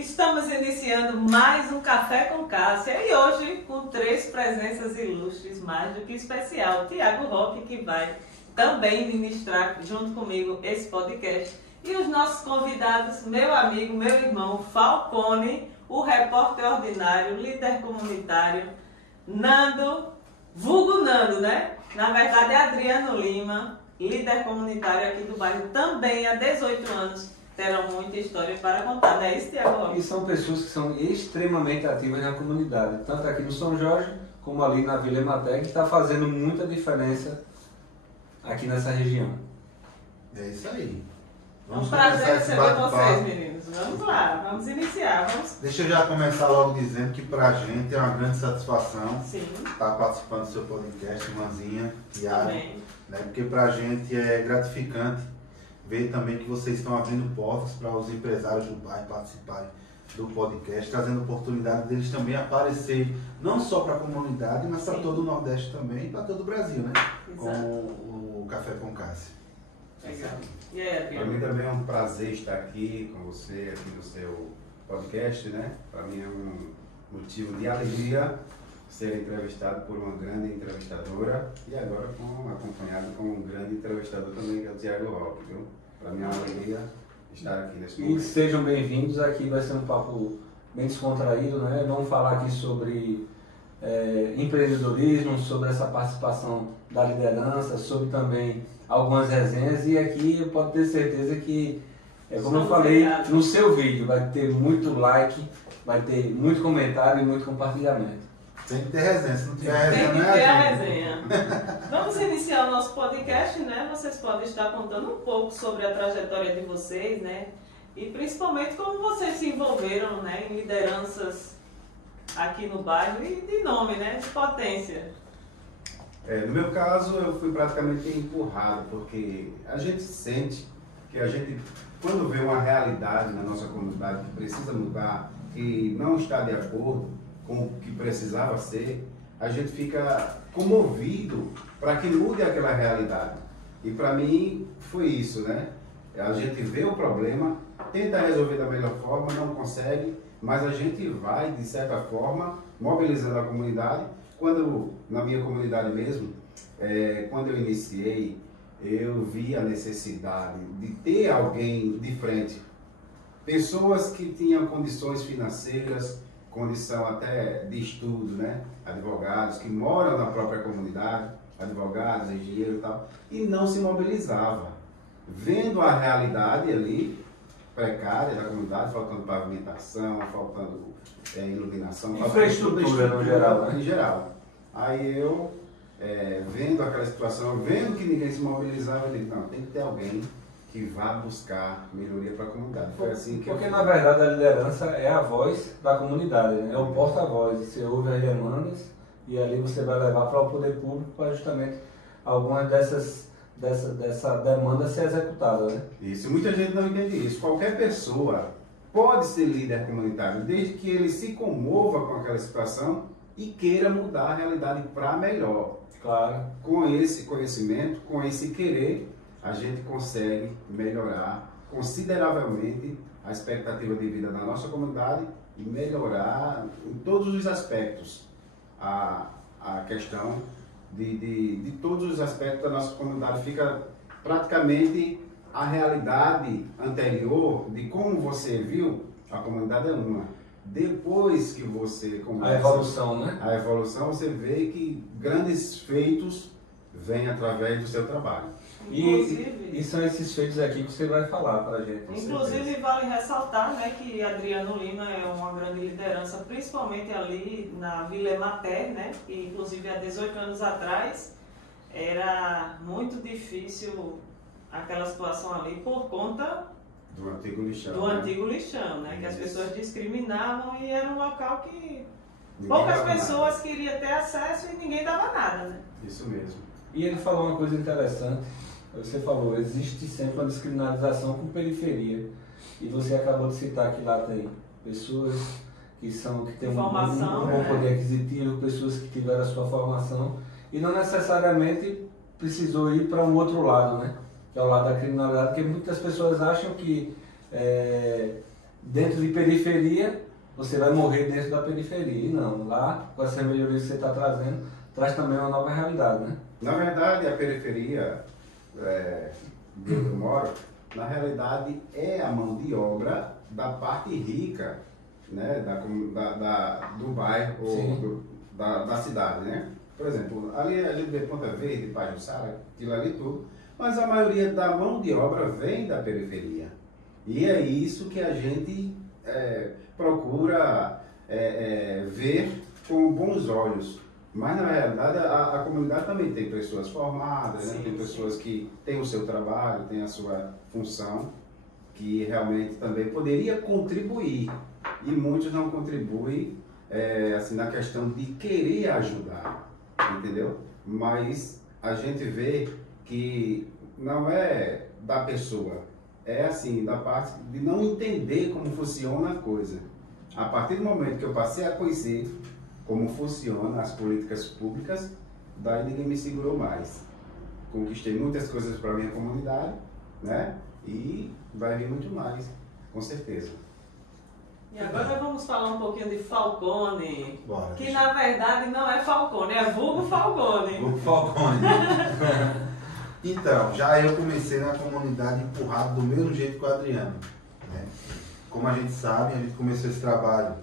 Estamos iniciando mais um Café com Cássia e hoje com 3 presenças ilustres, mais do que especial. Tiago Roque, que vai também ministrar junto comigo esse podcast. E os nossos convidados, meu amigo, meu irmão Falcone, o repórter ordinário, líder comunitário, Nando, vulgo Nando, né? Na verdade é Adriano Lima, líder comunitário aqui do bairro, também há 18 anos. Terão muita história para contar, não é isso, Tiago? E são pessoas que são extremamente ativas na comunidade, tanto aqui no São Jorge, como ali na Vila Ematé, que está fazendo muita diferença aqui nessa região. É isso aí. É um prazer receber vocês, meninos. Vamos lá, vamos iniciar. Deixa eu já começar logo dizendo que pra gente é uma grande satisfação Sim. estar participando do seu podcast, irmãzinha, Tiago, Também. né? Porque pra gente é gratificante ver também que vocês estão abrindo portas para os empresários do bairro participarem do podcast, trazendo oportunidade deles também aparecer, não só para a comunidade, mas para todo o Nordeste também e para todo o Brasil, né? Com Exato. o Café com Cássia. Legal. E aí, Para Adriano? mim também é um prazer estar aqui com você, aqui no seu podcast, né? Para mim é um motivo de alegria ser entrevistado por uma grande entrevistadora e agora acompanhado com um grande entrevistador também, que é o Tiago Roque, viu? Para mim é uma alegria estar aqui nesse E momento. sejam bem-vindos, aqui vai ser um papo bem descontraído, né? Vamos falar aqui sobre empreendedorismo, sobre essa participação da liderança, sobre também algumas resenhas e aqui eu posso ter certeza que, como eu falei no seu vídeo, vai ter muito like, vai ter muito comentário e muito compartilhamento. Tem que ter resenha, se não tiver resenha, Tem que não ter é a gente. resenha. Vamos iniciar o nosso podcast, né? Vocês podem estar contando um pouco sobre a trajetória de vocês, né? E principalmente como vocês se envolveram, né, em lideranças aqui no bairro e de nome, né? De potência. No meu caso, eu fui praticamente empurrado, porque a gente sente que a gente, quando vê uma realidade na nossa comunidade que precisa mudar, que não está de acordo com o que precisava ser, a gente fica comovido para que mude aquela realidade. E para mim foi isso, né? A gente vê o problema, tenta resolver da melhor forma, não consegue, mas a gente vai, de certa forma, mobilizando a comunidade. Quando, na minha comunidade mesmo, quando eu iniciei, eu vi a necessidade de ter alguém de frente. Pessoas que tinham condições financeiras, condição até de estudo, né? Advogados que moram na própria comunidade, advogados, engenheiros e tal, e não se mobilizava. Vendo a realidade ali, precária da comunidade, faltando pavimentação, faltando iluminação, Infraestrutura no geral, né? Em geral. Aí eu, vendo aquela situação, vendo que ninguém se mobilizava, eu digo, não, tem que ter alguém que vá buscar melhoria para a comunidade. Foi assim que Porque na verdade a liderança é a voz da comunidade, né? É o porta-voz, você ouve as demandas e ali você vai levar para o poder público para justamente algumas dessa demanda ser executada, né? Isso, muita gente não entende isso. Qualquer pessoa pode ser líder comunitário, desde que ele se comova com aquela situação e queira mudar a realidade para melhor. Claro. Com esse conhecimento, com esse querer, a gente consegue melhorar consideravelmente a expectativa de vida da nossa comunidade e melhorar em todos os aspectos a questão de todos os aspectos da nossa comunidade. Fica praticamente a realidade anterior de como você viu, a comunidade é uma. Depois que você começa A evolução, né? a evolução, você vê que grandes feitos vêm através do seu trabalho. E são esses feitos aqui que você vai falar para a gente. Inclusive, vale ressaltar, né, que Adriano Lima é uma grande liderança, principalmente ali na Vila Ematé, né, que inclusive há 18 anos atrás era muito difícil aquela situação ali por conta Do antigo lixão. do né? antigo lixão, né, que as Isso. pessoas discriminavam e era um local que Ninguém poucas dava pessoas nada. queriam ter acesso e ninguém dava nada, né? Isso mesmo. E ele falou uma coisa interessante. Você falou, existe sempre uma descriminalização com periferia. E você acabou de citar que lá tem pessoas que têm um bom né? poder aquisitivo, pessoas que tiveram a sua formação e não necessariamente precisou ir para um outro lado, né? Que é o lado da criminalidade, porque muitas pessoas acham que dentro de periferia, você vai morrer dentro da periferia. E não, lá, com essa melhoria que você está trazendo, traz também uma nova realidade, né? Na verdade, a periferia onde eu moro, na realidade é a mão de obra da parte rica, né, do bairro ou da cidade, né? Por exemplo, ali a gente vê Ponta Verde, Pajuçara, aquilo ali tudo, mas a maioria da mão de obra vem da periferia. E é isso que a gente procura ver com bons olhos. Mas na realidade a comunidade também tem pessoas formadas, né? Tem pessoas que têm o seu trabalho, têm a sua função, que realmente também poderia contribuir. E muitos não contribuem assim, na questão de querer ajudar, entendeu? Mas a gente vê que não é da pessoa, é assim, da parte de não entender como funciona a coisa. A partir do momento que eu passei a conhecer como funcionam as políticas públicas, daí ninguém me segurou mais. Conquistei muitas coisas para a minha comunidade, né? E vai vir muito mais, com certeza. E agora vamos falar um pouquinho de Falcone, Bora, que na verdade não é Falcone, é vulgo Falcone. Vulgo Falcone. Então, já eu comecei na comunidade empurrado do mesmo jeito que o Adriano, né? Como a gente sabe, a gente começou esse trabalho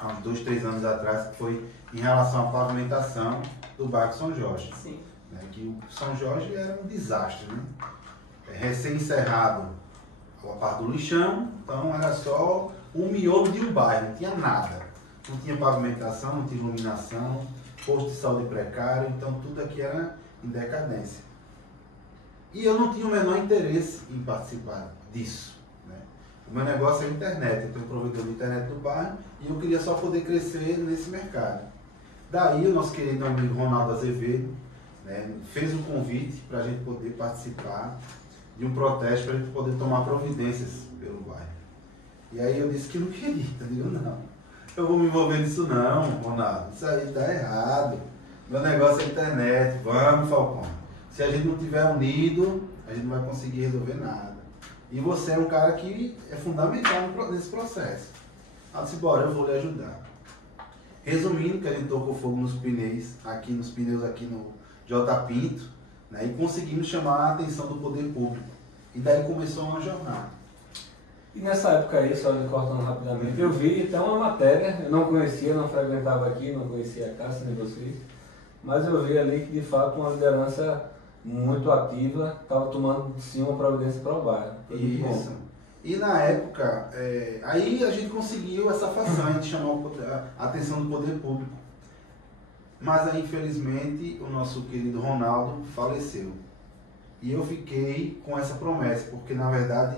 há uns 2, 3 anos atrás, que foi em relação à pavimentação do bairro São Jorge. Sim. Né, que o São Jorge era um desastre, né? Recém-encerrado a parte do lixão, então era só um miolo de um bairro, não tinha nada. Não tinha pavimentação, não tinha iluminação, posto de saúde precário, então tudo aqui era em decadência. E eu não tinha o menor interesse em participar disso. O meu negócio é a internet, eu tenho um provedor de internet do bairro e eu queria só poder crescer nesse mercado. Daí o nosso querido amigo Ronaldo Azevedo, né, fez um convite para a gente poder participar de um protesto, para a gente poder tomar providências pelo bairro. E aí eu disse que não queria, entendeu? Não, eu vou me envolver nisso não, Ronaldo, isso aí está errado. Meu negócio é a internet, vamos, Falcone. Se a gente não estiver unido, a gente não vai conseguir resolver nada. E você é um cara que é fundamental nesse processo. Eu disse, bora, eu vou lhe ajudar. Resumindo, que a gente tocou fogo nos pneus aqui no J. Pinto, né, e conseguimos chamar a atenção do poder público. E daí começou uma jornada. E nessa época aí, só me cortando rapidamente, eu vi até uma matéria, eu não conhecia, não frequentava aqui, não conhecia a Cássia nem vocês, mas eu vi ali que de fato uma liderança muito ativa, estava tomando sim uma providência para o bairro. Isso. E na época, aí a gente conseguiu essa façanha de chamar a atenção do poder público. Mas aí, infelizmente, o nosso querido Ronaldo faleceu. E eu fiquei com essa promessa, porque na verdade,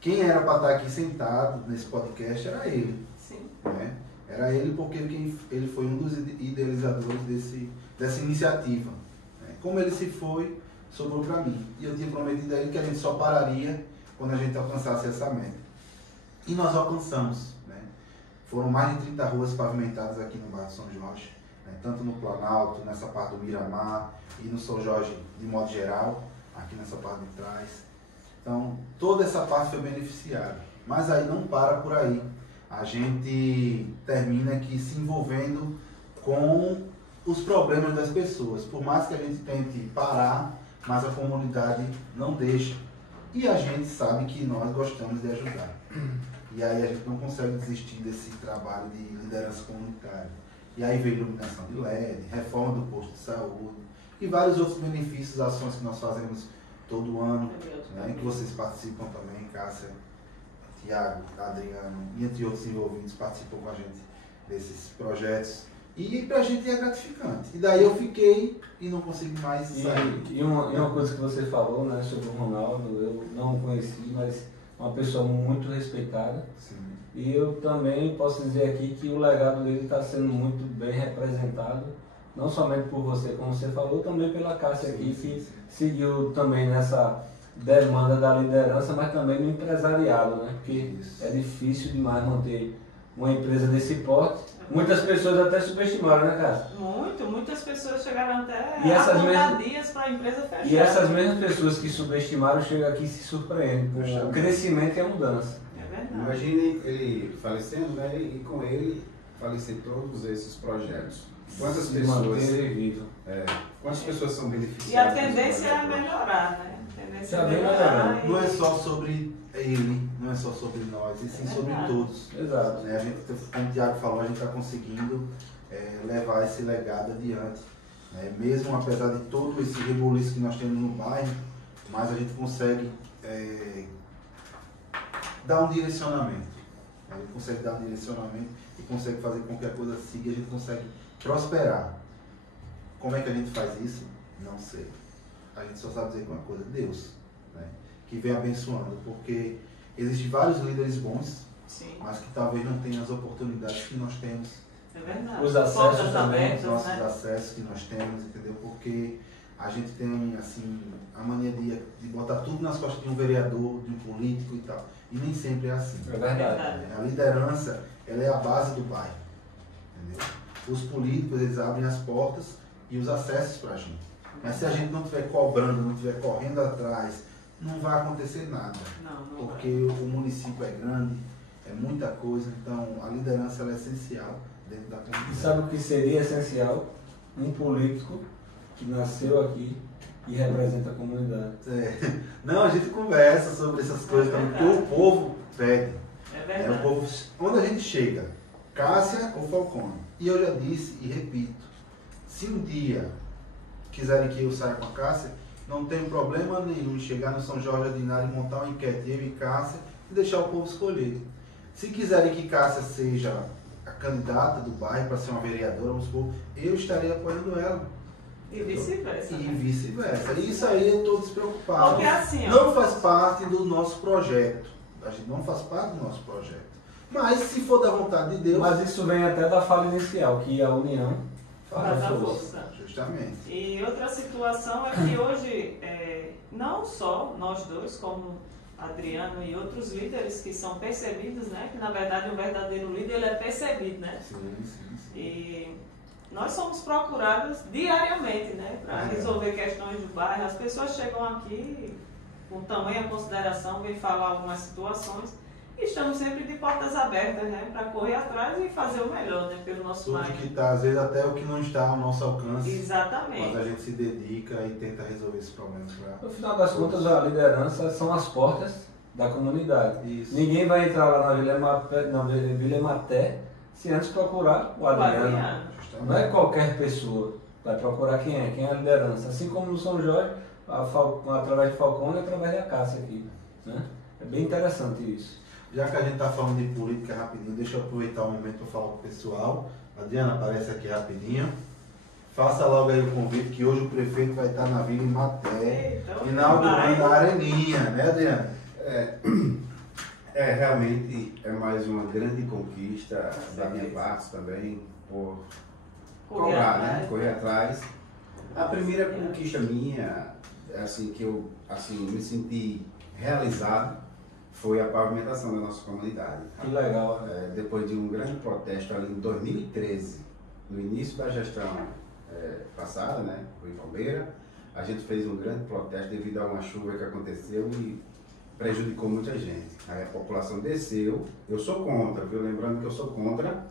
quem era para estar aqui sentado nesse podcast era ele. Sim. Né? Era ele porque ele foi um dos idealizadores dessa iniciativa. Como ele se foi, sobrou para mim. E eu tinha prometido a ele que a gente só pararia quando a gente alcançasse essa meta. E nós alcançamos. Né? Foram mais de 30 ruas pavimentadas aqui no bairro São Jorge, né? Tanto no Planalto, nessa parte do Miramar, e no São Jorge de modo geral, aqui nessa parte de trás. Então, toda essa parte foi beneficiada. Mas aí não para por aí. A gente termina aqui se envolvendo com os problemas das pessoas. Por mais que a gente tente parar, mas a comunidade não deixa. E a gente sabe que nós gostamos de ajudar. E aí a gente não consegue desistir desse trabalho de liderança comunitária. E aí veio iluminação de LED, reforma do posto de saúde e vários outros benefícios, ações que nós fazemos todo ano, né, que vocês participam também, Cássia, Tiago, Adriano, e entre outros envolvidos participam com a gente desses projetos. E pra gente é gratificante. E daí eu fiquei e não consegui mais sair. E uma coisa que você falou, né, sobre o Ronaldo, eu não o conheci, mas uma pessoa muito respeitada. Sim. E eu também posso dizer aqui que o legado dele está sendo muito bem representado, não somente por você, como você falou, também pela Cássia aqui, que seguiu também nessa demanda da liderança, mas também no empresariado, né? Porque é difícil demais manter uma empresa desse porte. Muitas pessoas até subestimaram, né, Cássia? Muitas pessoas chegaram até a contar dias para a empresa fechar. E essas mesmas pessoas que subestimaram chegam aqui e se surpreendem com o crescimento e a mudança. É verdade. Imagine ele falecendo, né? E com ele falecer todos esses projetos. Quantas pessoas são beneficiadas? E a tendência é melhorar, né? A tendência é melhorar. Não é só sobre ele, não é só sobre nós, e sim sobre todos. Exato. Né? A gente, como o Tiago falou, a gente está conseguindo levar esse legado adiante. Né? Mesmo apesar de todo esse rebuliço que nós temos no bairro, mas a gente consegue dar um direcionamento. A gente consegue dar um direcionamento e consegue fazer com que a coisa siga e a gente consegue prosperar. Como é que a gente faz isso? Não sei. A gente só sabe dizer que é uma coisa, Deus, né? Que vem abençoando, porque existem vários líderes bons, sim, mas que talvez não tenham as oportunidades que nós temos. É verdade. Os acessos também, Os nossos acessos que nós temos, entendeu? Porque a gente tem, assim, a mania de botar tudo nas costas de um vereador, de um político e tal. E nem sempre é assim. É verdade. A liderança, ela é a base do bairro, entendeu? Os políticos, eles abrem as portas e os acessos para a gente. Mas se a gente não estiver cobrando, não estiver correndo atrás, não vai acontecer nada. Não porque o município é grande, é muita coisa, então a liderança ela é essencial dentro da comunidade. E sabe o que seria essencial? Um político que nasceu aqui e representa a comunidade. Não, a gente conversa sobre essas coisas também, porque o povo pede. É verdade. O povo, onde a gente chega, Cássia ou Falcone? E eu já disse e repito, se um dia quiserem que eu saia com a Cássia, não tem problema nenhum em chegar no São Jorge Ordinário e montar uma enquete, eu e Cássia, e deixar o povo escolher. Se quiserem que Cássia seja a candidata do bairro para ser uma vereadora, vamos supor, eu estarei apoiando ela. E vice-versa. E né? vice-versa. Isso aí eu estou despreocupado. Porque assim, ó, não faz parte do nosso projeto. A gente não faz parte do nosso projeto. Mas se for da vontade de Deus. Mas isso vem até da fala inicial, que a união faz a força. Justamente. E outra situação é que hoje, não só nós dois, como Adriano e outros líderes que são percebidos, né? Que na verdade um verdadeiro líder ele é percebido, né? Sim. E nós somos procurados diariamente, né? Para resolver questões do bairro. As pessoas chegam aqui com tamanha consideração, vêm falar algumas situações. E estamos sempre de portas abertas, né? Para correr atrás e fazer o melhor, né? Pelo nosso Tudo bairro. que está, às vezes até o que não está ao nosso alcance. Exatamente. Mas a gente se dedica e tenta resolver esse problema. No final das contas, a liderança são as portas da comunidade. Isso. Ninguém vai entrar lá na Vila Maté se antes procurar o Adriano. Justamente. Não é qualquer pessoa. Vai procurar quem é a liderança. Assim como no São Jorge, através de Falcone e através da Cássia aqui. Né? É bem interessante isso. Já que a gente está falando de política rapidinho, deixa eu aproveitar o momento para falar com o pessoal. Adriana, aparece aqui rapidinho. Faça logo aí o convite, que hoje o prefeito vai estar na Vila Maté, inaugurando a areninha, né, Adriana? Realmente é mais uma grande conquista da minha parte também, por cobrar, né? Correr atrás. A primeira conquista minha, assim, que eu me senti realizado, foi a pavimentação da nossa comunidade. Que legal. Depois de um grande protesto ali em 2013, no início da gestão passada, né, foi em Palmeira, a gente fez um grande protesto devido a uma chuva que aconteceu e prejudicou muita gente. Aí a população desceu, eu sou contra, viu? Lembrando que eu sou contra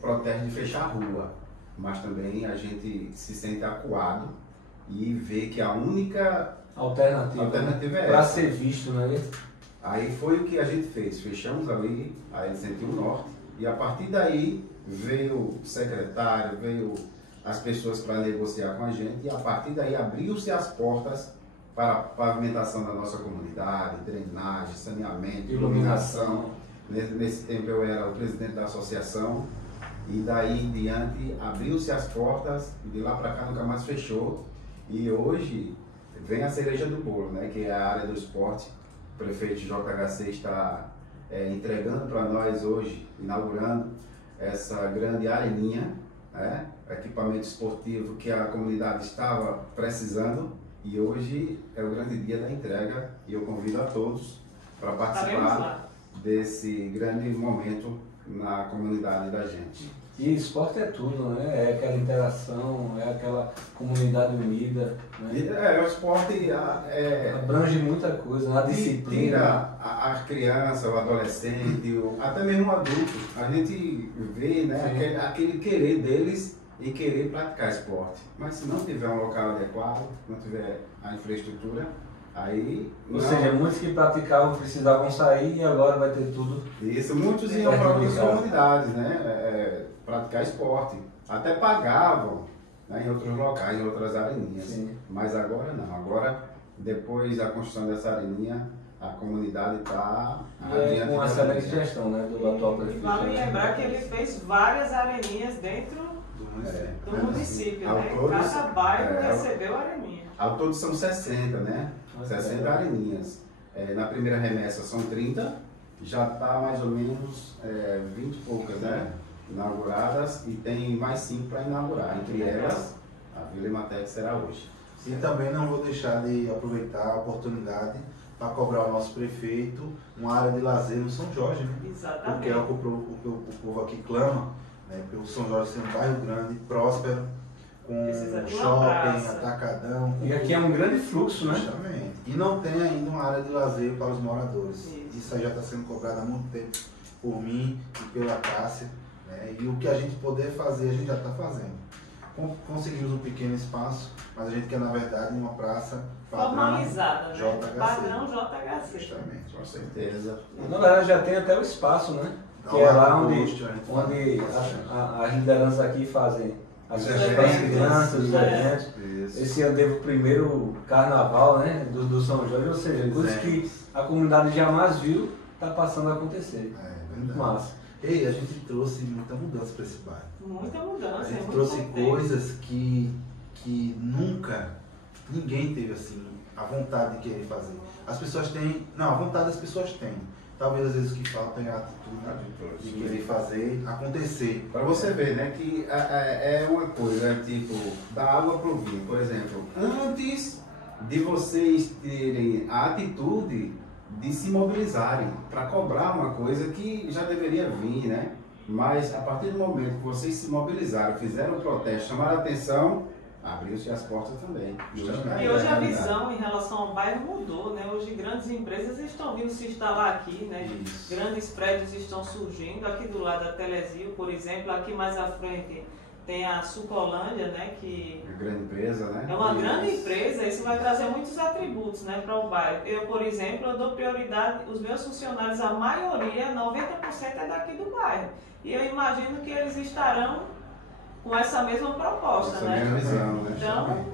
protesto de fechar a rua, mas também a gente se sente acuado e vê que a única alternativa é para essa. ser visto, né? Aí foi o que a gente fez, fechamos ali a L101 Norte e a partir daí veio o secretário, veio as pessoas para negociar com a gente e a partir daí abriu-se as portas para a pavimentação da nossa comunidade, drenagem, saneamento, iluminação. Nesse tempo eu era o presidente da associação e daí em diante abriu-se as portas e de lá para cá nunca mais fechou e hoje vem a cereja do bolo, né, que é a área do esporte. O prefeito JHC está entregando para nós hoje, inaugurando essa grande areninha, né, equipamento esportivo que a comunidade estava precisando e hoje é o grande dia da entrega e eu convido a todos para participar desse grande momento na comunidade da gente. E esporte é tudo, né? É aquela interação, é aquela comunidade unida. Né? O esporte abrange muita coisa, a disciplina. Tira a criança, o adolescente, até mesmo o adulto. A gente vê, né, aquele querer deles em querer praticar esporte. Mas se não tiver um local adequado, não tiver a infraestrutura, aí... Ou seja, muitos que praticavam precisavam sair e agora vai ter tudo. Isso, muitos iam para outras comunidades, né? Praticar esporte. Até pagavam, né, em outros locais, em outras areninhas. Sim. Mas agora não. Agora, depois da construção dessa areninha, a comunidade está com uma excelente gestão, né, do atual prefeito. Vale lembrar que ele fez várias areninhas dentro do município, né? Cada bairro recebeu areninha. Ao todo são 60, né? 60 areninhas. Na primeira remessa são 30, já está mais ou menos 20 e poucas, né? Inauguradas, e tem mais 5 para inaugurar. Entre elas, a Vila Emater será hoje. E também não vou deixar de aproveitar a oportunidade para cobrar ao nosso prefeito uma área de lazer no São Jorge, né? Exatamente. Porque é o que o povo aqui clama, né? Porque o São Jorge tem um bairro grande, próspero, com shopping, atacadão. E aqui é um grande fluxo, né? Justamente. E não tem ainda uma área de lazer para os moradores. Isso aí já está sendo cobrado há muito tempo por mim e pela Cássia. E o que a gente puder fazer, a gente já está fazendo. Conseguimos um pequeno espaço, mas a gente quer, na verdade, uma praça formalizada, né? JHC. Padrão JHC. Justamente. Com certeza. Na verdade, já tem até o espaço, né? Que é lá onde as lideranças aqui fazem as festas para as crianças, os eventos. Esse ano teve o primeiro carnaval, né? Do São Jorge, ou seja, coisas que a comunidade jamais viu, está passando a acontecer. Muito massa. Ei, a gente trouxe muita mudança para esse bairro. Muita mudança. A gente trouxe coisas que nunca ninguém teve assim a vontade de querer fazer. As pessoas têm, não, a vontade as pessoas têm. Talvez às vezes o que falta é a atitude de querer fazer acontecer. Para você ver, né, que é uma coisa, tipo, da água para o vinho. Por exemplo, antes de vocês terem a atitude de se mobilizarem para cobrar uma coisa que já deveria vir, né? Mas a partir do momento que vocês se mobilizaram, fizeram o protesto, chamaram a atenção, abriu-se as portas também. E hoje a visão em relação ao bairro mudou, né? Hoje grandes empresas estão vindo se instalar aqui, né? Isso. Grandes prédios estão surgindo, aqui do lado da Telezil, por exemplo, aqui mais à frente tem a Sucolândia, né? Que é grande empresa, né? É uma grande empresa, isso vai trazer muitos atributos, né, para o bairro. Eu, por exemplo, eu dou prioridade, os meus funcionários, a maioria, 90% é daqui do bairro. E eu imagino que eles estarão com essa mesma proposta, né? Visão, né? Então,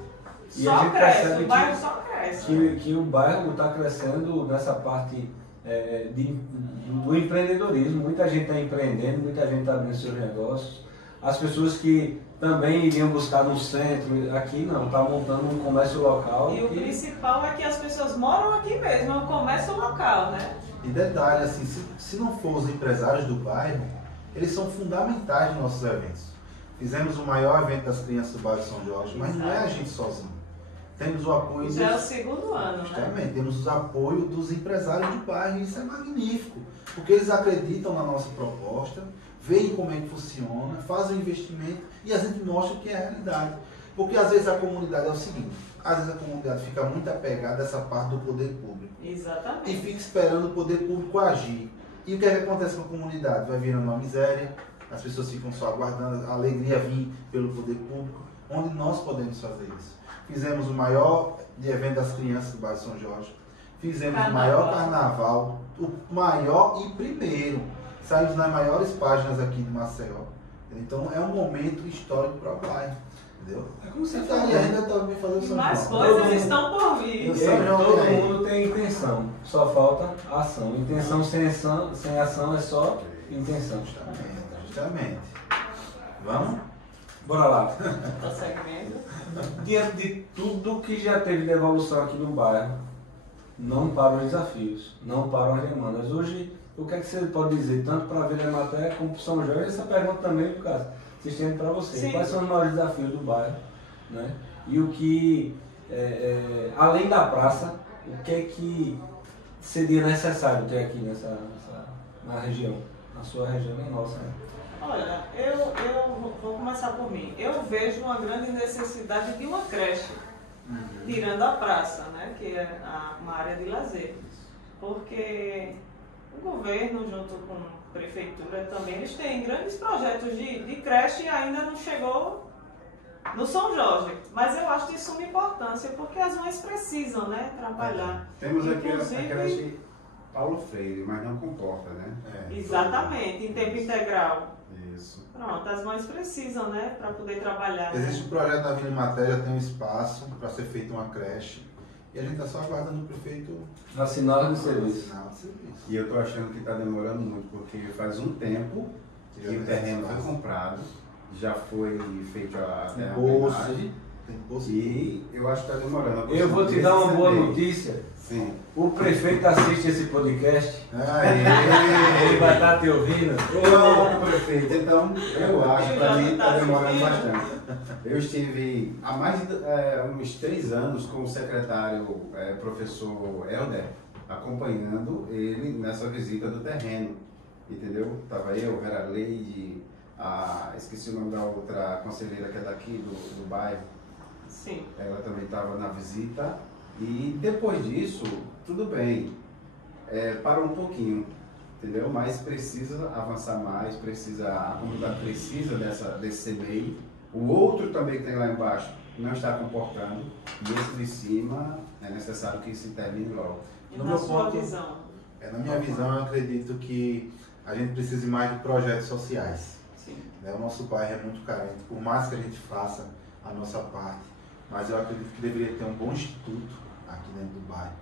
e só cresce, o bairro só cresce. Que o bairro está crescendo nessa parte do empreendedorismo. Muita gente está empreendendo, muita gente está abrindo seus negócios. As pessoas que também iriam buscar no centro, aqui não, está montando um comércio local. E o principal é que as pessoas moram aqui mesmo, é um comércio local, né? E detalhe, assim, se não for os empresários do bairro, eles são fundamentais nos nossos eventos. Fizemos o maior evento das crianças do bairro São Jorge, mas não é a gente sozinho. Temos o apoio Já é o segundo ano, justamente, né? Temos o apoio dos empresários do bairro, e isso é magnífico, porque eles acreditam na nossa proposta, veem como é que funciona, fazem o investimento e a gente mostra o que é a realidade. Porque às vezes a comunidade é o seguinte, às vezes a comunidade fica muito apegada a essa parte do poder público. Exatamente. E fica esperando o poder público agir. E o que acontece com a comunidade? Vai virando uma miséria, as pessoas ficam só aguardando a alegria vir pelo poder público, onde nós podemos fazer isso. Fizemos o maior evento das crianças do bairro São Jorge, fizemos o maior carnaval, o maior e primeiro. Saímos nas maiores páginas aqui de Maceió. Então é um momento histórico para o bairro. Entendeu? É como você falou. E ainda está me fazendo São João. Mais coisas estão por vir. Todo mundo tem intenção, só falta ação. Intenção sem ação é só intenção. Justamente. Vamos? Bora lá. Tá seguindo. Diante de tudo que já teve de evolução aqui no bairro, não param os desafios, não param as demandas. Hoje, o que é que você pode dizer, tanto para a Vila Emater como para São Jorge? Essa pergunta também, por causa, se estende para você. Sim. Quais são os maiores desafios do bairro? Né? E o que, além da praça, o que é que seria necessário ter aqui na região? Na sua região, nem nossa, né? Olha, eu vou começar por mim. Eu vejo uma grande necessidade de uma creche, tirando a praça, né, que é uma área de lazer. Porque o governo, junto com a prefeitura também, eles têm grandes projetos de creche e ainda não chegou no São Jorge. Mas eu acho de suma importância, porque as mães precisam, né, trabalhar. Temos aqui a creche Paulo Freire, mas não comporta, né? Exatamente, em tempo integral. Isso. Pronto, as mães precisam, né, para poder trabalhar. Existe um projeto da Vila Matéria, tem um espaço para ser feita uma creche. E a gente está só aguardando o prefeito assinar o serviço. E eu estou achando que está demorando muito, porque faz um tempo que o terreno foi comprado, já foi feito a terraplenagem, e eu acho que está demorando. Eu vou te dar uma boa notícia. Sim. O prefeito assiste esse podcast. Ele vai estar te ouvindo. Ô, prefeito, então eu acho que para mim está demorando bastante. Eu estive há mais de uns 3 anos com o secretário professor Helder, acompanhando ele nessa visita do terreno, entendeu? Estava eu, Vera Leide, esqueci o nome da outra conselheira que é daqui do bairro. Sim. Ela também estava na visita. E depois disso, tudo bem, parou um pouquinho, entendeu? Mas precisa avançar mais, a comunidade precisa desse CMEI. O outro também que tem lá embaixo não está comportando, e esse de cima é necessário que se termine logo. E na sua visão? Na minha visão, eu acredito que a gente precisa mais de projetos sociais. Sim. O nosso bairro é muito carente, por mais que a gente faça a nossa parte, mas eu acredito que deveria ter um bom instituto aqui dentro do bairro.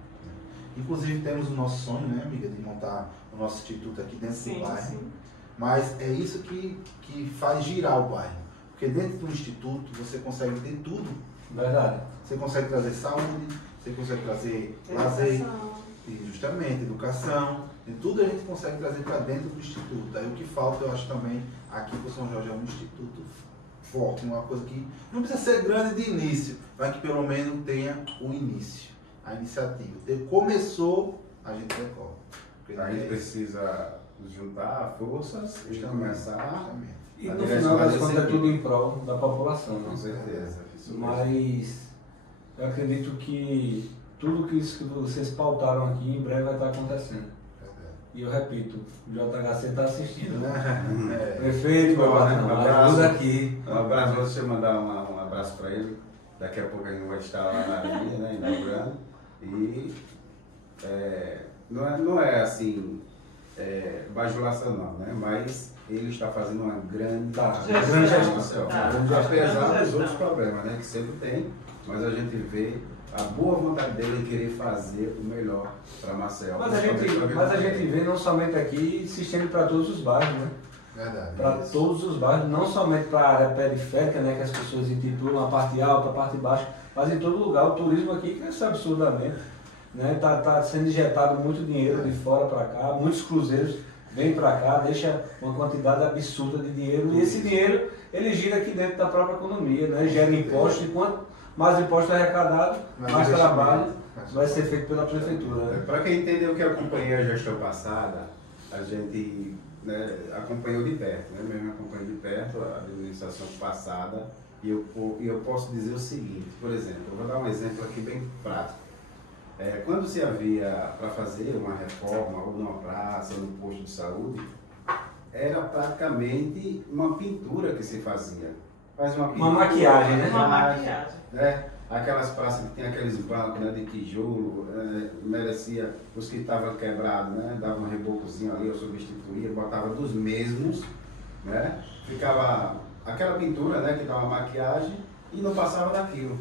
Inclusive temos o nosso sonho, né, amiga, de montar o nosso instituto aqui dentro do bairro. Sim. Mas é isso que faz girar o bairro. Porque dentro do instituto você consegue ter tudo. Verdade. Você consegue trazer saúde, você consegue trazer lazer, justamente, educação. E tudo a gente consegue trazer para dentro do instituto. Aí o que falta, eu acho também, aqui para o São Jorge é um instituto forte, uma coisa que não precisa ser grande de início, mas que pelo menos tenha o início, a iniciativa. Começou, a gente decola. A gente precisa juntar forças e começar. E no final das contas é tudo em prol da população, né? Com certeza. Mas eu acredito que tudo isso que vocês pautaram aqui em breve vai estar acontecendo. E eu repito, o JHC está assistindo, né? Prefeito, meu patrão, ajuda aqui. Um abraço, deixa eu mandar um abraço para ele. Daqui a pouco a gente vai estar lá na avenida, né, inaugurando. E não é assim, bajulação não, né? Mas ele está fazendo uma grande gestão. Apesar dos outros problemas, né, que sempre tem, mas a gente vê a boa vontade dele em querer fazer o melhor para Maceió. Mas a gente vê não somente aqui, se estende para todos os bairros, né? Verdade. Para todos os bairros, não somente para a área periférica, né, que as pessoas intitulam a parte alta, a parte baixa, mas em todo lugar. O turismo aqui cresce absurdamente. Está sendo injetado muito dinheiro de fora para cá, muitos cruzeiros vêm para cá, deixa uma quantidade absurda de dinheiro, e esse dinheiro ele gira aqui dentro da própria economia, né? Gera impostos, e quanto mais imposto arrecadado, mais trabalho vai ser feito pela prefeitura. Né? Para quem entendeu que acompanhei a gestão passada, a gente acompanhou de perto, né? Mesmo acompanhei de perto a administração passada, e eu posso dizer o seguinte, por exemplo, eu vou dar um exemplo aqui bem prático. Quando se havia para fazer uma reforma, ou numa praça, ou num posto de saúde, era praticamente uma pintura que se fazia. Uma maquiagem, né? Uma maquiagem. Aquelas praças que tem aqueles bancos, né, de tijolo, merecia os que estavam quebrados, né? Dava um rebocozinho ali, eu substituía, botava dos mesmos, né? Ficava aquela pintura, né, que dá uma maquiagem e não passava daquilo.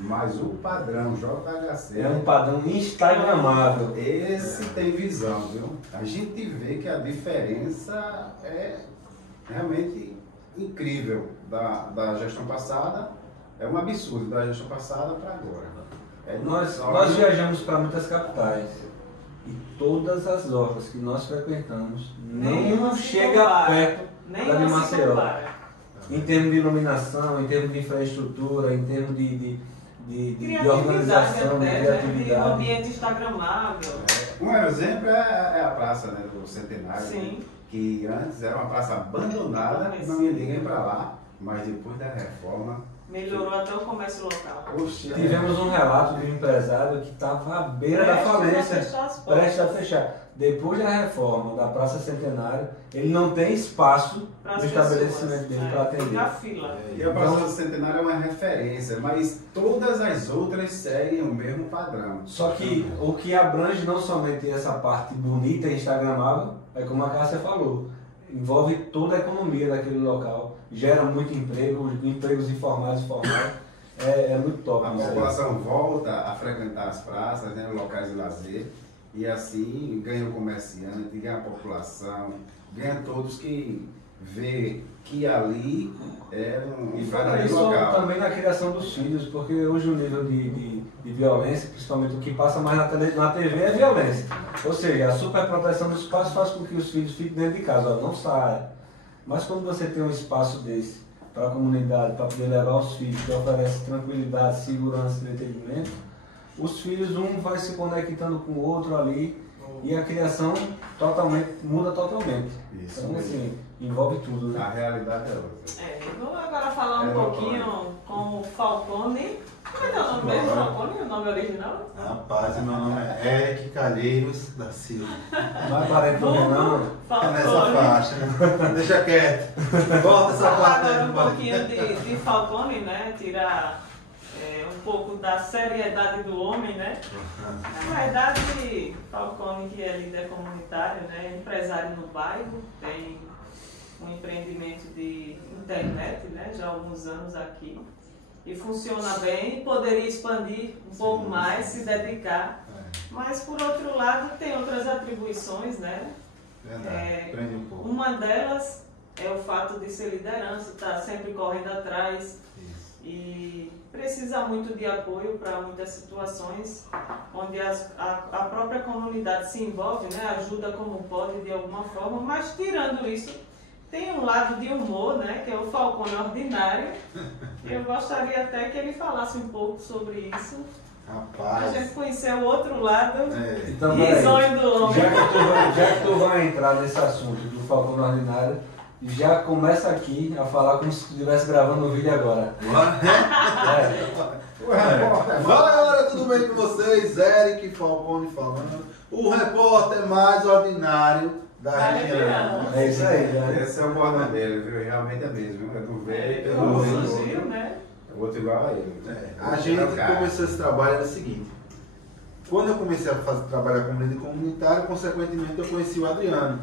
Mas o padrão JHC é um padrão instagramável. Esse tem visão, viu? A gente vê que a diferença é realmente incrível da gestão passada. É um absurdo da gestão passada para agora. Nós viajamos para muitas capitais e todas as obras que nós frequentamos não chega perto da de Maceió. Em termos de iluminação, em termos de infraestrutura, em termos de organização, de criatividade. Um ambiente instagramável. Um exemplo é a praça, né, do Centenário, Sim. né, que antes era uma praça abandonada, não ia ninguém para lá, mas depois da reforma... Melhorou até o comércio local. Oxe, Tivemos um relato de um empresário que estava à beira da falência, prestes a fechar. Depois da reforma da Praça Centenário, ele não tem espaço no estabelecimento dele para atender. Na fila. E a Praça do Centenário é uma referência, mas todas as outras seguem o mesmo padrão. Só que o que abrange não somente essa parte bonita e instagramável, é como a Cássia falou, envolve toda a economia daquele local, gera muito emprego, empregos informais e formais, é muito top. A população volta a frequentar as praças, né, locais de lazer, e assim ganha o comerciante, ganha a população, ganha todos que vê que ali é um verdadeiro local. Também na criação dos filhos, porque hoje o nível de violência, principalmente o que passa mais na TV, é violência. Ou seja, a superproteção dos pais faz com que os filhos fiquem dentro de casa, não saiam. Mas quando você tem um espaço desse para a comunidade, para poder levar os filhos, que oferece tranquilidade, segurança e entretenimento, os filhos, um vai se conectando com o outro ali e a criação muda totalmente. Isso então, mesmo. assim, envolve tudo, né? A realidade é outra. Vamos agora falar um pouquinho com o Falcone. Como é que é o nome mesmo, Falcone? O nome original? Rapaz, meu nome é Eric Calheiros da Silva. Não aparece no Renan. É nessa faixa, né? Deixa quieto. Volta essa Falar parte agora aí. um pouquinho de Falcone, né? Tirar um pouco da seriedade do homem, né? Na verdade, Falcone, que é líder comunitário, né? Empresário no bairro, tem um empreendimento de internet, né? Já há alguns anos aqui. E funciona bem, poderia expandir um pouco mais, se dedicar. Mas, por outro lado, tem outras atribuições, né? Verdade, prende um pouco. Uma delas é o fato de ser liderança, estar sempre correndo atrás. Isso. E precisa muito de apoio para muitas situações onde a própria comunidade se envolve, né? Ajuda como pode de alguma forma, mas tirando isso, tem um lado de humor, né? Que é o Falcone ordinário. Eu gostaria até que ele falasse um pouco sobre isso. Rapaz. A gente conhecer o outro lado Então, risonho do homem. Já que tu vai entrar nesse assunto do Falcone ordinário, já começa aqui a falar como se tu estivesse gravando o vídeo agora. Fala galera, tudo bem com vocês? Eric Falcone falando. O repórter mais ordinário da região. É isso aí, né? Esse é o bordão dele, viu? Realmente é mesmo. É do velho, Como pelo surgiu, né? o outro igual a ele. A gente começou esse trabalho era o seguinte. Quando eu comecei a trabalhar como líder comunitário, consequentemente eu conheci o Adriano.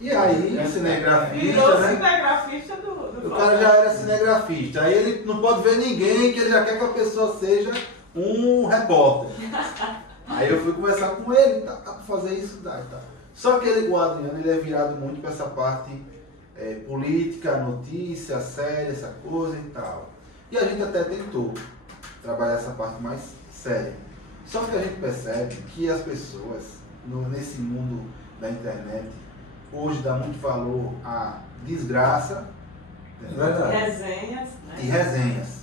E aí, cinegrafista, Virou né? cinegrafista do O cara já era cinegrafista. Aí ele não pode ver ninguém, que ele já quer que a pessoa seja um repórter. Aí eu fui conversar com ele, tá pra fazer isso, dá e tal. Só que o Adriano, ele é virado muito para essa parte política, notícia, séria, essa coisa e tal. E a gente até tentou trabalhar essa parte mais séria. Só que a gente percebe que as pessoas, nesse mundo da internet, hoje dá muito valor à desgraça, resenhas, né? e resenhas.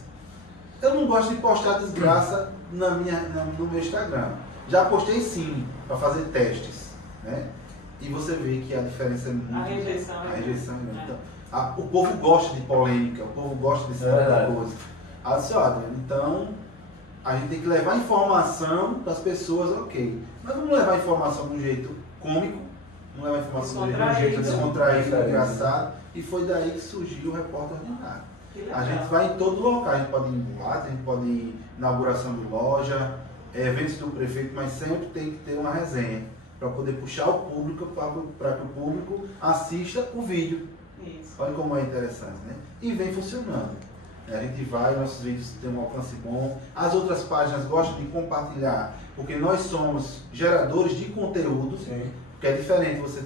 Eu não gosto de postar desgraça no meu Instagram. Já postei sim, para fazer testes, né? E você vê que a diferença é muito... A rejeição A é rejeição é muito. muito. Então, o povo gosta de polêmica, o povo gosta desse tipo de coisa. Aí disse, Adriano, então a gente tem que levar informação para as pessoas, ok. Mas vamos levar informação de um jeito cômico, não levar informação de um jeito descontraído, engraçado. E foi daí que surgiu o Repórter Ordinário. A gente vai em todo local, a gente pode ir em boate, a gente pode ir em inauguração de loja, eventos do prefeito, mas sempre tem que ter uma resenha para poder puxar o público, para que o público assista o vídeo. Isso. Olha como é interessante, né? E vem funcionando. A gente vai, nossos vídeos têm um alcance bom. As outras páginas gostam de compartilhar, porque nós somos geradores de conteúdo. Sim. Porque é diferente você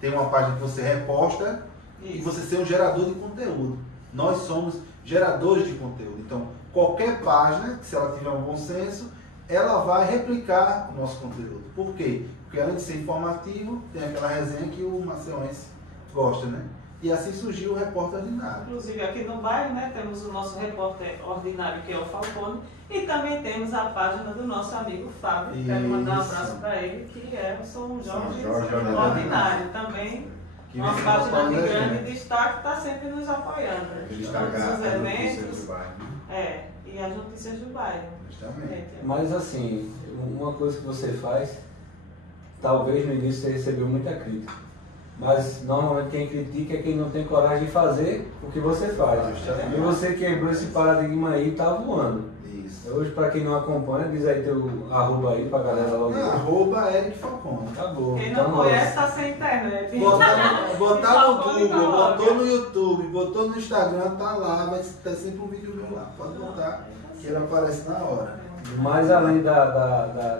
ter uma página que você reposta e você ser um gerador de conteúdo. Nós somos geradores de conteúdo. Então, qualquer página, se ela tiver um bom senso, ela vai replicar o nosso conteúdo. Por quê? Porque além de ser informativo, tem aquela resenha que o maceuense gosta, né? E assim surgiu o Repórter Ordinário. Inclusive aqui no bairro, né, temos o nosso repórter ordinário, que é o Falcone, e também temos a página do nosso amigo Fábio. Quero mandar um abraço para ele, que é o São Jorge Ordinário também. Que Uma vem página de sempre grande gente. destaque, está sempre nos apoiando. Ele Todos está os notícias eventos. do bairro, né? E as notícias do bairro. Justamente. Mas assim, uma coisa que você faz, talvez no início você recebeu muita crítica. Mas normalmente quem critica é quem não tem coragem de fazer o que você faz. E você quebrou esse paradigma aí e tá voando. Isso. Hoje, para quem não acompanha, diz aí teu arroba aí pra galera logo. Arroba Eric Falcone. Acabou. Quem não conhece está sem internet. Botar no Google, botou no YouTube, botou no Instagram, tá lá, vai ter sempre um vídeo meu lá. Pode botar, que ele aparece na hora. Mas além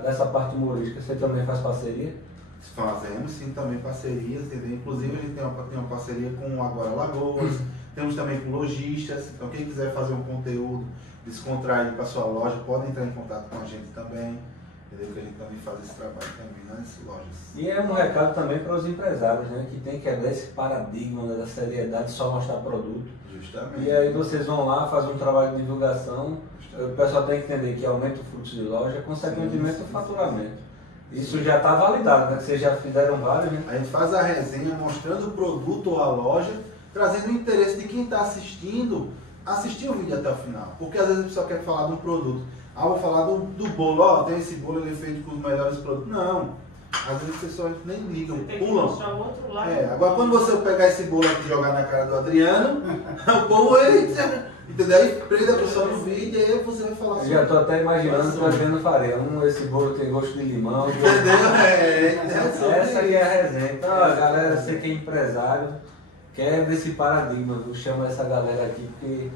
dessa parte humorística, você também faz parceria? Fazemos sim também parcerias, entendeu? Inclusive a gente tem uma parceria com o Agora Lagoas, temos também com lojistas, então quem quiser fazer um conteúdo descontraído para sua loja, pode entrar em contato com a gente também, entendeu? Que a gente também faz esse trabalho também nas lojas. E é um recado também para os empresários, né? Que tem que quebrar esse paradigma, né, da seriedade de só mostrar produto. Justamente. E aí vocês vão lá, fazem um trabalho de divulgação, o pessoal tem que entender que aumenta o fluxo de loja, consequentemente o faturamento. Isso já está validado, né? Que vocês já fizeram vários, né? A gente faz a resenha mostrando o produto ou a loja, trazendo o interesse de quem está assistindo, assistir o vídeo até o final. Porque às vezes a pessoa quer falar de um produto. Vou falar do bolo, ó, tem esse bolo, ele é feito com os melhores produtos. Não. Às vezes as pessoas nem ligam, Você tem que pulam. mostrar o outro lado. Agora quando você pegar esse bolo aqui e jogar na cara do Adriano, o povo, entendeu? Aí prende a pessoa no vídeo e aí você vai falar Eu já estou até imaginando o Adriano Faria. Esse bolo tem gosto de limão. Entendeu? Essa que é a resenha. Então, ó, galera, você que é empresário, quebra esse paradigma, viu? Chama essa galera aqui, porque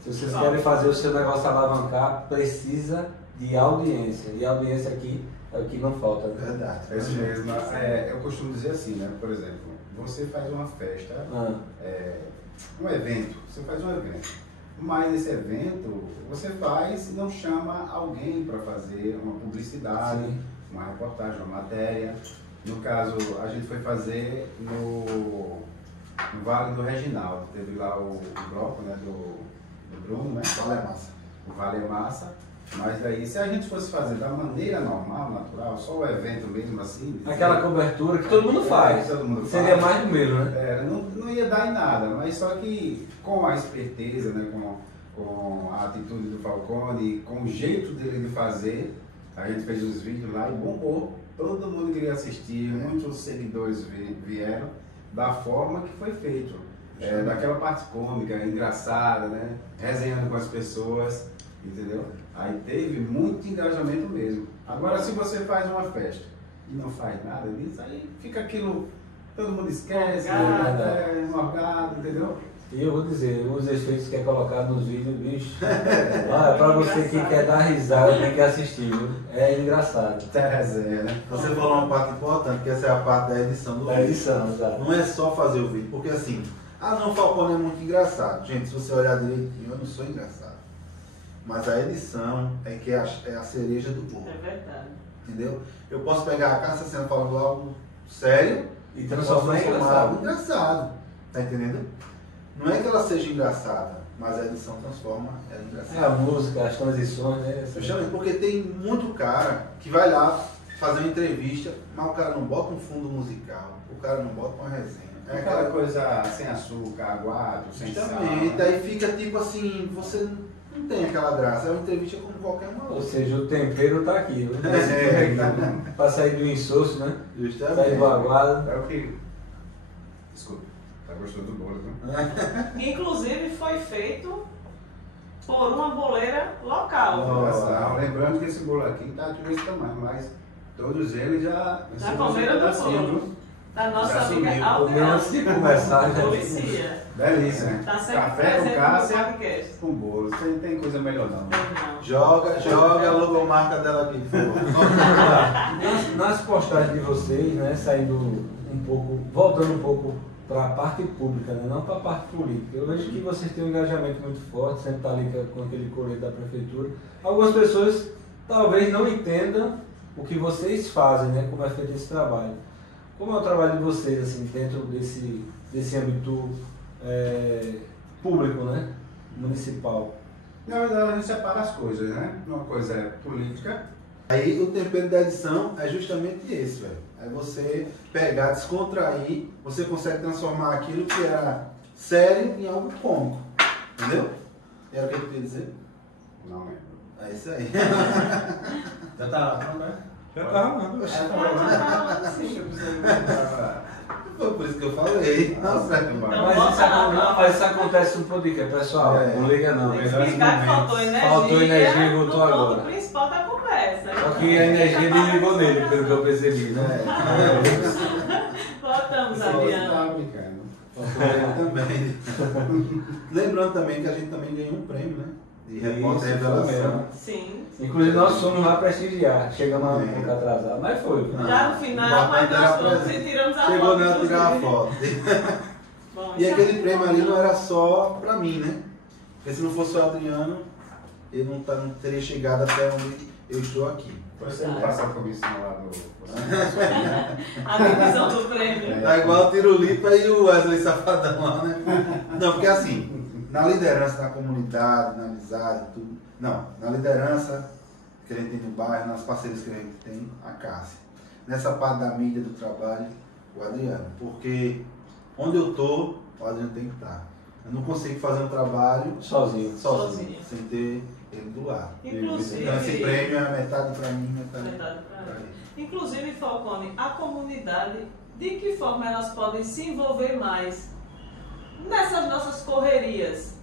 se vocês querem fazer o seu negócio alavancar, precisa de audiência. E a audiência aqui é o que não falta. Né? Verdade. É isso mesmo. Eu costumo dizer assim, né? Por exemplo, você faz uma festa, um evento, você faz um evento. Mas esse evento você faz e não chama alguém para fazer uma publicidade, Sim. uma reportagem, uma matéria. No caso, a gente foi fazer no Vale do Reginaldo. Teve lá o bloco, né, do Bruno, né? Vale é massa. O Vale é Massa. Mas daí, se a gente fosse fazer da maneira normal, natural, só o evento mesmo assim... Aquela cobertura que todo mundo faz. Seria mais do mesmo, né? Não ia dar em nada, mas só que com a esperteza, né, com a atitude do Falcone, com o jeito dele de fazer, a gente fez os vídeos lá e bombou. Todo mundo queria assistir, muitos seguidores vieram da forma que foi feito. Daquela parte cômica, engraçada, né? Resenhando com as pessoas, entendeu? Aí teve muito engajamento mesmo. Agora, se você faz uma festa e não faz nada disso, aí fica aquilo, todo mundo esquece, morgado, entendeu? E eu vou dizer, os efeitos que é colocado nos vídeos, bicho, pra você que quer dar risada, tem que assistir, viu? É engraçado. Resenha, né? Você falou uma parte importante, que essa é a parte da edição do vídeo. Edição, exato. Não é só fazer o vídeo, porque assim, não, o Falcone é muito engraçado. Gente, se você olhar direitinho, eu não sou engraçado. Mas a edição é que é a cereja do bolo. É verdade. Entendeu? Eu posso pegar a Cássia sendo falando algo sério E transformar em engraçado. algo engraçado. Tá entendendo? Não é que ela seja engraçada, mas a edição transforma ela em engraçada. É a música, as transições, né? Justamente porque tem muito cara que vai lá fazer uma entrevista, mas o cara não bota um fundo musical, o cara não bota uma resenha. É aquela coisa sem açúcar, aguado, sem sal. Justamente, aí fica tipo assim, você não tem aquela graça, é uma entrevista como qualquer uma Ou outra. seja, o tempero tá aqui, viu? Pra sair do insosso, né? Justamente. Sair do aguado. É o que... Desculpa, tá gostando do bolo, né? Inclusive foi feito por uma boleira local. Lembrando que esse bolo aqui tá desse tamanho, mas todos eles já... Já comeram do bolo. Da nossa Já amiga sumiu. Aldeana. Antes de começar, já. Policia. Delícia, né? Tá sempre Café presente com no Cássia podcast. com bolo. Não tem coisa melhor não. Não. Joga a logomarca dela aqui, por favor. Nas postagens de vocês, né, saindo um pouco, voltando um pouco para a parte pública, né, não para a parte política. Eu vejo que vocês têm um engajamento muito forte, sempre está ali com aquele colete da prefeitura. Algumas pessoas talvez não entendam o que vocês fazem, né, como é feito esse trabalho. Como é o trabalho de vocês, assim, dentro desse âmbito público, né? Municipal. Na verdade, a gente separa as coisas, né? Uma coisa é política. Aí o tempero da edição é justamente esse, velho. É você pegar, descontrair, você consegue transformar aquilo que era sério em algo cômico. Entendeu? Era o que eu queria dizer? Não lembro. É isso aí. Já tá, né? Já tá, mano. Foi por isso que eu falei. Nossa, Mas isso acontece no podcast, pessoal. Não liga não. Tem que explicar que faltou energia. Faltou energia e voltou no agora. ponto principal da conversa. Só que a energia desligou nele, pelo que eu percebi, né? Voltamos, Adriano. Também. Lembrando também que a gente também ganhou um prêmio, né? De repórter revelação. Sim. Inclusive nós fomos lá prestigiar. Chegamos um pouco atrasado, mas foi. Já no final, mas nós fomos e tiramos a foto. Chegou na tirar a foto. Bom, E aquele prêmio ali não era só pra mim, né? Porque se não fosse o Adriano, eu não teria chegado até onde eu estou aqui. Você não passa a comissão lá do... a divisão do prêmio. Tá igual o Tirulipa e o Wesley Safadão lá, né? Não, porque assim, na liderança da comunidade, na amizade, tudo. Não, na liderança que a gente tem no bairro, nas parcerias que a gente tem, a Cássia. Nessa parte da mídia, do trabalho, o Adriano. Porque onde eu tô, o Adriano tem que estar. Eu não consigo fazer um trabalho sozinho. Sem ter ele do lado. Inclusive, então esse prêmio é metade para mim, metade para ele. Inclusive, Falcone, a comunidade, de que forma elas podem se envolver mais nessas nossas correrias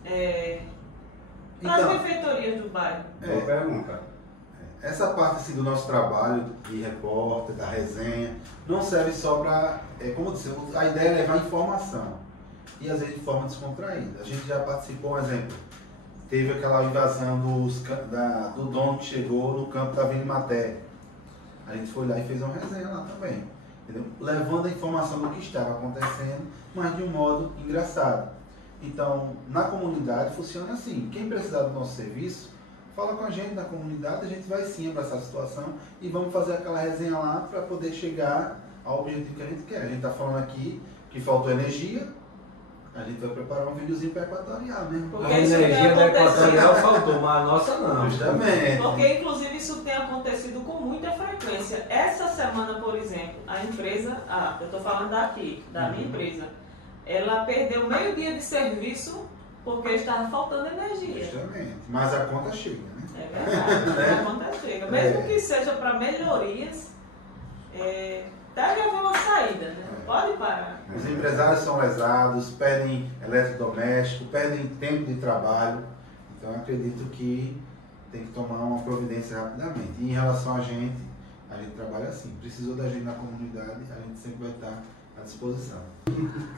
para as benfeitorias do bairro? Boa pergunta. Essa parte assim, do nosso trabalho de repórter, da resenha, não serve só para, como eu disse, a ideia é levar informação. E às vezes de forma descontraída. A gente já participou, um exemplo, teve aquela invasão do dono que chegou no campo da Vila Maté. A gente foi lá e fez uma resenha lá também, entendeu? Levando a informação do que estava acontecendo, mas de um modo engraçado. Então, na comunidade funciona assim, quem precisar do nosso serviço, fala com a gente na comunidade, a gente vai sim abraçar a situação e vamos fazer aquela resenha lá para poder chegar ao objetivo que a gente quer. A gente está falando aqui que faltou energia, a gente vai preparar um videozinho para Equatorial, né? Porque A isso energia tem da acontecido. Equatorial faltou, mas a nossa não. Justamente. Porque, inclusive, isso tem acontecido com muita frequência. Essa semana, por exemplo, a empresa, eu estou falando daqui, da minha empresa, ela perdeu meio dia de serviço porque estava faltando energia. Justamente. Mas a conta chega, né? É verdade, a conta chega. Mesmo que seja para melhorias, deve haver uma saída, né? Não pode parar. Os empresários são lesados, perdem eletrodoméstico, perdem tempo de trabalho. Então eu acredito que tem que tomar uma providência rapidamente. E em relação a gente trabalha assim. Precisou da gente na comunidade, a gente sempre vai estar à disposição.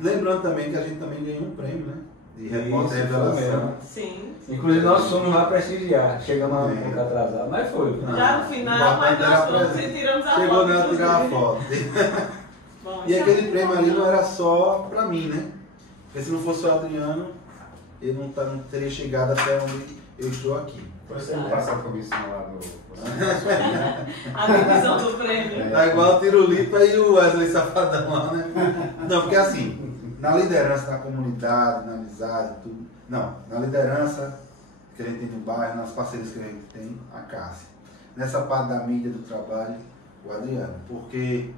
Lembrando também que a gente também ganhou um prêmio, né? De repórter revelação. Sim. Inclusive nós fomos lá prestigiar. Chegamos um pouco atrasado, mas foi. Já no final, mas nós fomos e tiramos a foto. Chegou na tirar a foto. Bom, E aquele prêmio ali não era só pra mim, né? Porque se não fosse o Adriano, eu não teria chegado até onde eu estou aqui. Você não passa a comissão lá do... a divisão do prêmio. Tá igual o Tirulipa e o Wesley Safadão lá, né? Não, porque assim, na liderança da comunidade, na amizade, tudo. Não, na liderança que a gente tem no bairro, nas parcerias que a gente tem, a Cássia. Nessa parte da mídia, do trabalho, o Adriano. Porque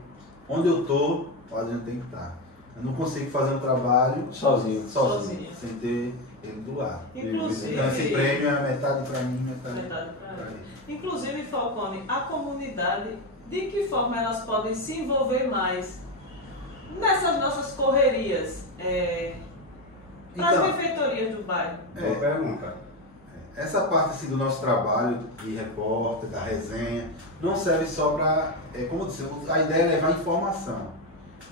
onde eu tô, o Adriano tem que estar. Eu não consigo fazer um trabalho sozinho. Sem ter ele do lado. Inclusive, então esse prêmio é metade para mim, metade para ele. Inclusive, Falcone, a comunidade, de que forma elas podem se envolver mais nessas nossas correrias para as benfeitorias do bairro? Boa pergunta. Essa parte assim, do nosso trabalho de repórter, da resenha, não serve só para, como eu disse, a ideia é levar informação.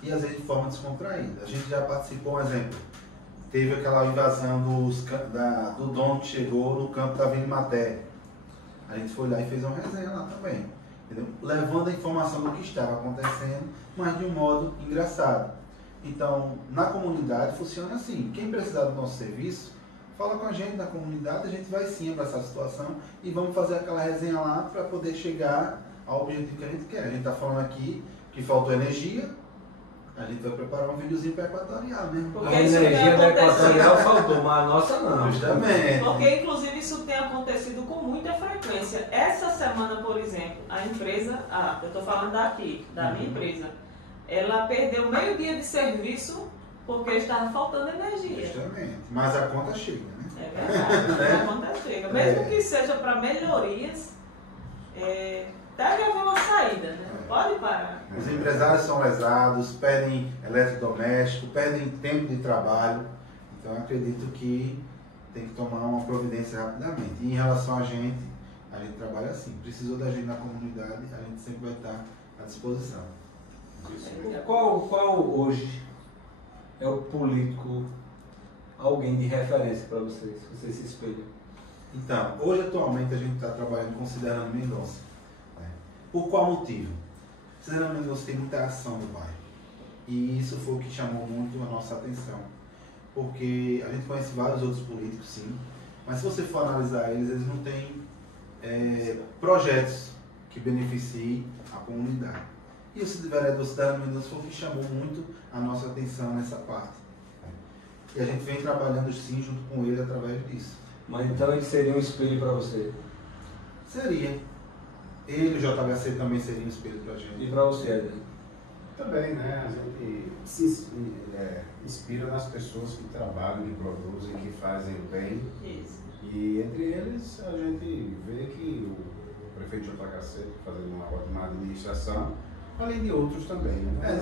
E às vezes de forma descontraída. A gente já participou, um exemplo, teve aquela invasão do dono que chegou no campo da Vila Maté. A gente foi lá e fez uma resenha lá também, entendeu? Levando a informação do que estava acontecendo, mas de um modo engraçado. Então, na comunidade funciona assim, quem precisar do nosso serviço, fala com a gente na comunidade, a gente vai sim abraçar a situação e vamos fazer aquela resenha lá para poder chegar ao objetivo que a gente quer. A gente está falando aqui que faltou energia, A gente vai preparar um videozinho para Equatorial, né? Porque A isso energia tem da acontecido. Equatorial faltou, mas a nossa não. Justamente. Porque, inclusive, isso tem acontecido com muita frequência. Essa semana, por exemplo, a empresa, eu estou falando daqui, da minha empresa, ela perdeu meio dia de serviço porque estava faltando energia. Justamente. Mas a conta chega, né? É verdade, a conta chega. Mesmo que seja para melhorias, deve haver uma saída, né? Não pode parar. Os empresários são lesados, perdem eletrodoméstico, perdem tempo de trabalho. Então eu acredito que tem que tomar uma providência rapidamente. E em relação a gente trabalha assim. Precisou da gente na comunidade, a gente sempre vai estar à disposição. Qual hoje é o político, alguém de referência para vocês se espelham? Então, hoje atualmente a gente está trabalhando com Cidadano Mendonça. Né? Por qual motivo? Cidadano Mendonça tem muita ação no bairro. E isso foi o que chamou muito a nossa atenção. Porque a gente conhece vários outros políticos, sim, mas se você for analisar eles não têm projetos que beneficiem a comunidade. E o vereador Cidadano Mendonça foi o que chamou muito a nossa atenção nessa parte. E a gente vem trabalhando sim junto com ele através disso. Mas então ele seria um espelho para você? Seria. Ele, o JHC, também seria um espelho para a gente. E para você, Adriano? Também, né? A gente se inspira nas pessoas que trabalham, que produzem, que fazem o bem. Isso. E entre eles a gente vê que o prefeito JHC está fazendo uma ótima administração, além de outros também, né?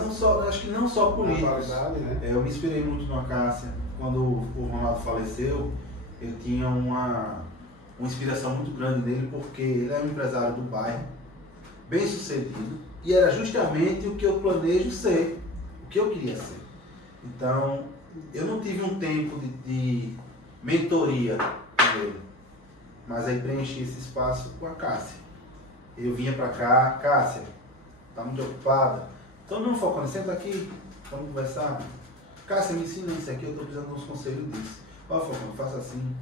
Acho que não só políticos. Né? Eu me inspirei muito no Acácia. Quando o Ronaldo faleceu, eu tinha uma inspiração muito grande nele, porque ele é um empresário do bairro, bem sucedido, e era justamente o que eu planejo ser, o que eu queria ser. Então, eu não tive um tempo de mentoria com ele, mas aí preenchi esse espaço com a Cássia. Eu vinha pra cá, Cássia, tá muito ocupada, então não focando, senta aqui, vamos conversar. Cássia, me ensina isso aqui, eu tô precisando de uns conselhos disso. Ó, Falcão, faça assim.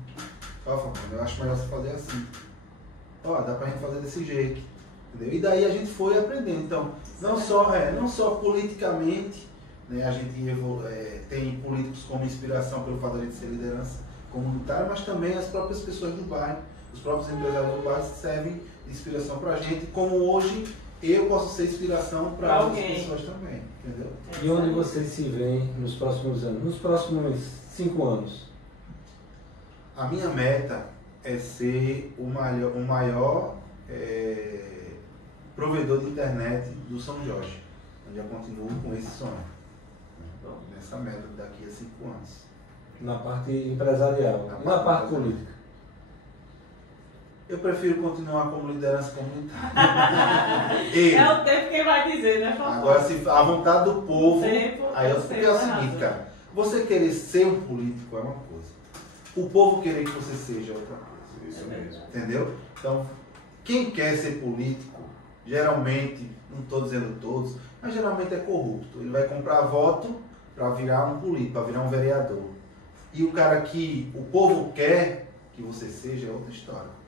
Ó, Falcão, eu acho melhor você fazer assim. Ó, dá pra gente fazer desse jeito. Entendeu? E daí a gente foi aprendendo. Então, não só politicamente, né, a gente tem políticos como inspiração pelo fato de a gente ser liderança comunitária, mas também as próprias pessoas do bairro, os próprios empresários do bairro servem de inspiração pra gente, como hoje eu posso ser inspiração para outras pessoas também, entendeu? E onde vocês se veem nos próximos anos? Nos próximos 5 anos? A minha meta é ser o maior provedor de internet do São Jorge, onde eu continuo com esse sonho. Nessa meta daqui a 5 anos. Na parte empresarial, na parte política. Eu prefiro continuar como liderança comunitária. É o tempo que vai dizer, né, Falcão? Agora, se a vontade do povo, Tempo, aí eu fico o seguinte, cara. Você querer ser um político é uma coisa. O povo querer que você seja é outra coisa. Isso mesmo. Entendeu? Então, quem quer ser político, geralmente, não estou dizendo todos, mas geralmente é corrupto. Ele vai comprar voto para virar um político, para virar um vereador. E o cara que o povo quer que você seja é outra história.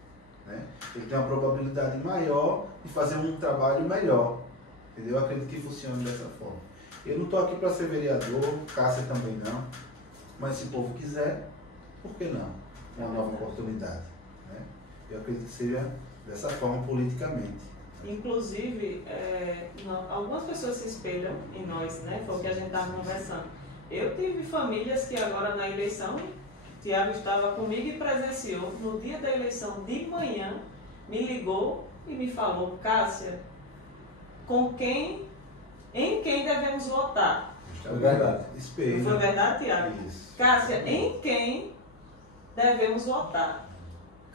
Né? Ele tem uma probabilidade maior de fazer um trabalho melhor. Entendeu? Eu acredito que funcione dessa forma. Eu não estou aqui para ser vereador, Cássia também não. Mas se o povo quiser, por que não? Uma nova oportunidade. Né? Eu acredito que seja dessa forma politicamente. Inclusive, algumas pessoas se espelham em nós, né? Foi o que a gente estava conversando. Eu tive famílias que agora na eleição, Tiago estava comigo e presenciou, no dia da eleição de manhã, me ligou e me falou, Cássia, em quem devemos votar? É verdade. Espelho. Não foi verdade, Tiago? Isso. Cássia, em quem devemos votar?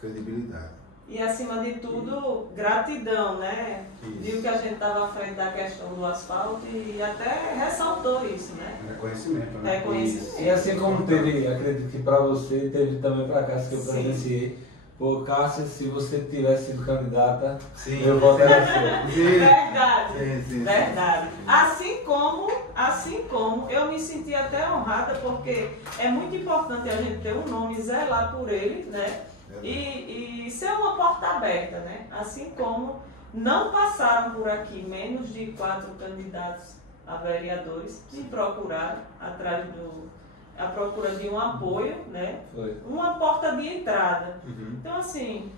Credibilidade. E acima de tudo, gratidão, né? Isso. Viu que a gente estava à frente da questão do asfalto e até ressaltou isso, né? Reconhecimento, né? Reconhecimento. E assim como teve, acredito que para você, teve também para Cássia, que eu Sim. presenciei. Pô, Cássia, se você tivesse sido candidata, Sim. eu votaria você. Sim. Verdade. Sim. Verdade. Assim como eu me senti até honrada, porque é muito importante a gente ter um nome e zelar por ele, né? E ser uma porta aberta, né? Assim como não passaram por aqui menos de 4 candidatos a vereadores, me procuraram à procura de um apoio, né? Uma porta de entrada. Então, assim,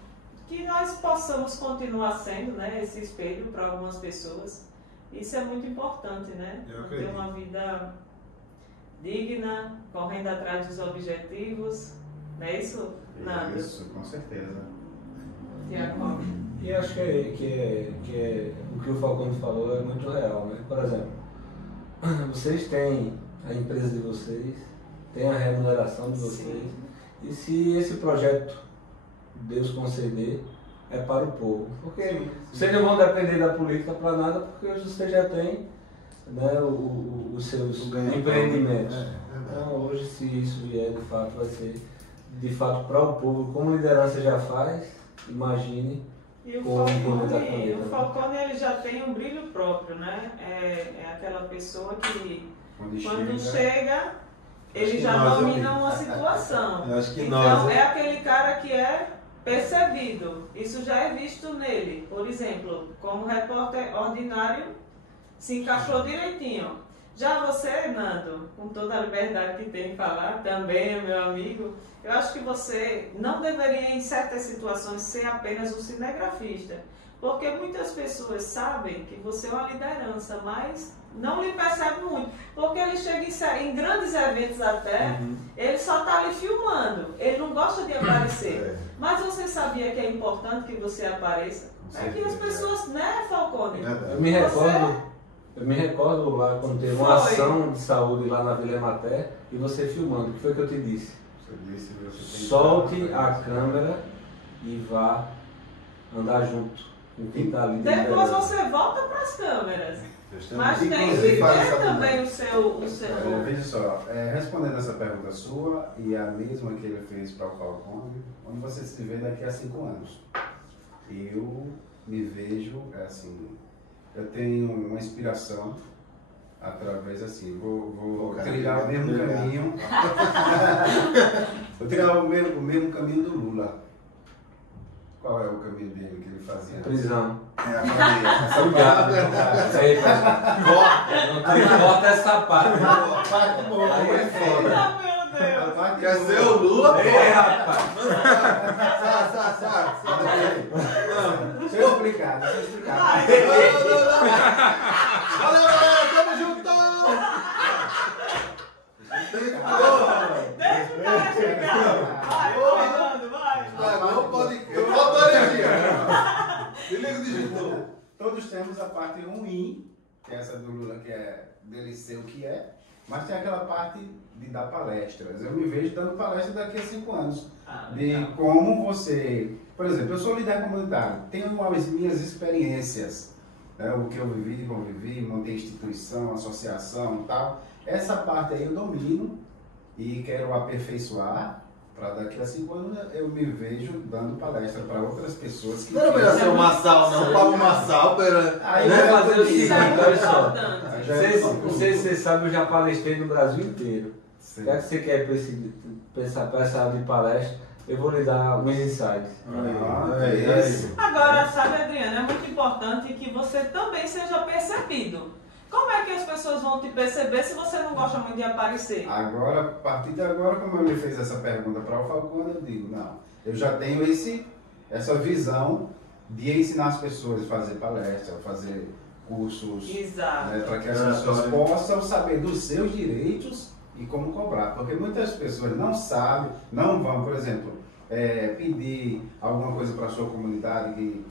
que nós possamos continuar sendo, né, esse espelho para algumas pessoas. Isso é muito importante, né? Ter uma vida digna, correndo atrás dos objetivos. Não é isso, Nando? Isso, com certeza. Tiago. E acho que o que o Falcone falou é muito real, né? Por exemplo, vocês têm a empresa de vocês, têm a remuneração de vocês, sim. E se esse projeto Deus conceder, é para o povo. Porque sim. Vocês não vão depender da política para nada, porque hoje vocês já têm, né, os seus empreendimentos. Então hoje, se isso vier, de fato, vai ser de fato para o povo, como a liderança já faz, imagine. E o Falcone ele já tem um brilho próprio, né? É aquela pessoa que quando chega ele já domina uma situação. Eu acho que então é aquele cara que é percebido. Isso já é visto nele. Por exemplo, como repórter ordinário, se encaixou direitinho. Já você, Nando, com toda a liberdade que tem de falar, também é meu amigo, eu acho que você não deveria, em certas situações, ser apenas um cinegrafista. Porque muitas pessoas sabem que você é uma liderança, mas não lhe percebe muito. Porque ele chega em grandes eventos até, ele só está ali filmando, ele não gosta de aparecer. Mas você sabia que é importante que você apareça? É que as pessoas, né, Falcone? Eu me recordo lá quando teve uma ação de saúde lá na Vila Ematé e você filmando. O que foi que eu te disse? Solte a câmera e vá andar junto com quem está ali. Depois você volta para as câmeras. Mas tem que ver também o seu... Veja só, respondendo essa pergunta sua e a mesma que ele fez para o Falcone, onde você se vê daqui a 5 anos. Eu me vejo assim... Eu tenho uma inspiração através assim, vou trilhar o mesmo caminho. Vou trilhar o mesmo caminho do Lula. Qual é o caminho dele que ele fazia? Prisão. Obrigado. Corta essa parte. Aí é foda. Quer ser o Lula? Rapaz. Deixa eu explicar. Valeu, galera, tamo junto! Deixa o cara chegar. Vai, Fernando, vai. Eu faltou energia. Se liga o digital. Todos temos a parte ruim, que é essa do Lula, que é dele ser o que é, mas tem aquela parte de dar palestras. Eu me vejo dando palestra daqui a 5 anos. De como você... Por exemplo, eu sou líder comunitário, tenho as minhas experiências, né, o que eu vivi, convivi, montei instituição, associação e tal. Essa parte aí eu domino e quero aperfeiçoar para daqui a 5 anos eu me vejo dando palestra para outras pessoas que... Não era melhor ser um Massal, não? Pablo Massal, aí vai fazer o seguinte, olha só. Não sei se você sabe, eu já palestrei no Brasil inteiro. O que é que você quer para essa aula de palestra? Eu vou lhe dar uns insights. É isso. Agora, sabe, Adriana, é muito importante que você também seja percebido. Como é que as pessoas vão te perceber se você não gosta muito de aparecer? Agora, a partir de agora, como ele fez essa pergunta para o Falcone, eu digo, não, eu já tenho essa visão de ensinar as pessoas a fazer palestra, fazer cursos, né, para que as pessoas possam saber dos seus direitos e como cobrar. Porque muitas pessoas não sabem, não vão, por exemplo, pedir alguma coisa para a sua comunidade que